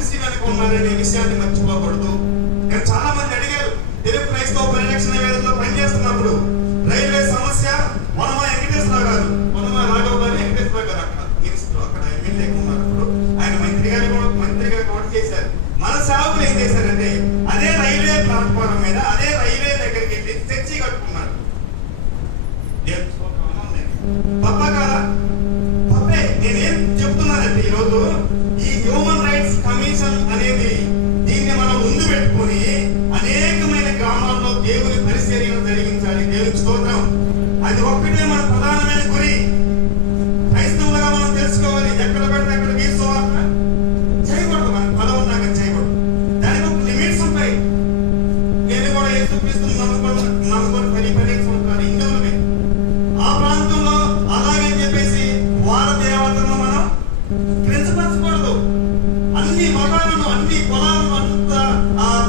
Policy వెనక ఉన్నారనే విషయాన్ని మర్చిపోకూడదు. నేను చాలా మంది అడిగారు, తెలుగు క్రైస్తవ పరిరక్షణ వేదికలో పనిచేస్తున్నప్పుడు రైల్వే సమస్య వనమా వెంకటేశ్వరరావు గారు, వనమా రాఘవ గారు, వెంకటేశ్వరరావు గారు అక్కడ మినిస్టర్, అక్కడ ఎమ్మెల్యేగా ఉన్నప్పుడు ఆయన మంత్రిగా కూడా చేశారు. మన సేవకులు ఏం చేశారంటే అదే రైల్వే ప్లాట్ఫారం మీద అదే రైల్వే దగ్గరికి వెళ్ళి చర్చి కట్టుకున్నారు. తప్ప కాదా? తప్పే. నేనేం చెప్తున్నానంటే ఈరోజు ఈ హ్యూమన్ రైట్స్ కమిషన్ అనేది దీన్ని మనం ముందు పెట్టుకుని అనేకమైన గ్రామాల్లో దేవుని పరిచర్యను జరిగించాలి. దేవుని స్తోత్రం. అది ఒక్కటే మన ప్రధానమైన గురి. క్రైస్తవులుగా మనం తెలుసుకోవాలి, ఎక్కడ పడితే అక్కడ వీసుకోవాలి చేయకూడదు. మన పదం ఉన్నాక చేయకూడదు. దానికి ఒక లిమిట్స్ ఉంటాయి. నేను కూడా యేసుక్రీస్తుని నమ్ముకొని 10 సంవత్సరాలు హిందువులమే. ఆ ప్రాంతంలో అలాగని చెప్పేసి వారి దేవతలను మనం కించపరచకూడదు. అన్ని మతాలను, అన్ని కులాలను, అంత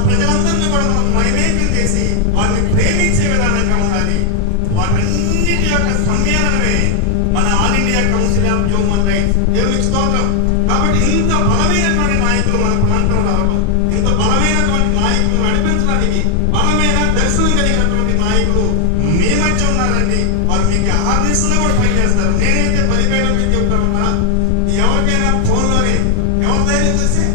ప్రజలందరినీ కూడా మనం మైమేకం చేసి వారిని ప్రేమించే విధానంగా ఉండాలి. వాటన్నిటి యొక్క సమ్మేళనమే మన all India council of human rights. దేవునికి స్తోత్రం. కాబట్టి ఇంత బలమైనటువంటి నాయకులు మన ప్రాంతంలో రావడం, ఇంత బలమైనటువంటి నాయకులు నడిపించడానికి బలమైన దర్శనం కలిగినటువంటి నాయకులు మీ మధ్య ఉన్నారండి. వారు మీకు ఆర్నిస్లో కూడా పనిచేస్తారు. నేనైతే పరిపేయడం మీకు చెప్తామన్నా, ఎవరికైనా ఫోన్లోనే ఎవరి ధైర్యం చూసి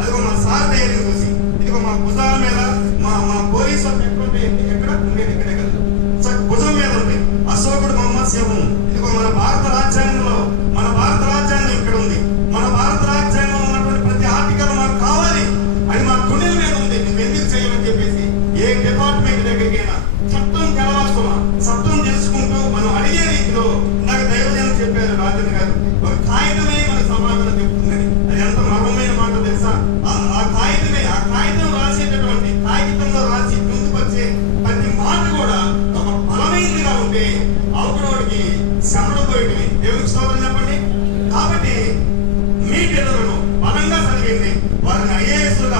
అదిగో మా సార్ ధైర్యం చూసి, ఇదిగో మా భుజాల మీద మా పోలీసు ఎక్కడ ఉండేది ఇక్కడే కదా భుజం మీద ఉంది అశోకుడు మొహమ్మద్ సింహం. ఇదిగో మన భారత రాజ్యాంగంలో ఇక్కడ ఉంది. మన భారత రాజ్యాంగంలో ఉన్నటువంటి ప్రతి ఆర్టికల్ మాకు కావాలి, అది మా గుండెల మీద ఉంది. నువ్వు ఎందుకు చేయమని చెప్పేసి ఏ డిపార్ట్మెంట్ దగ్గరికైనా చట్టం తెలవాల్సిన చట్టం తెలుసుకుంటూ మనం అడిగే రీతిలో నాకు దైవజనం చెప్పారు రాజన్ గారు, ఒక కాగితమే మన సమాధానం చెప్తుందని. అది ఎంత మర్మమైన మాట తెలుసా? ఆ కాగితం రాసేటటువంటి కాగితంలో రాసి ముందుకొచ్చే ప్రతి మాట కూడా ఒక బలమైనదిగా ఉంటే అవకడోడికి శమడు పోయేటివి. దేవునికి స్తోత్రం చెప్పండి. కాబట్టి మీ పిల్లలను బలంగా చదివింది, వారిని ఐఏఎస్లుగా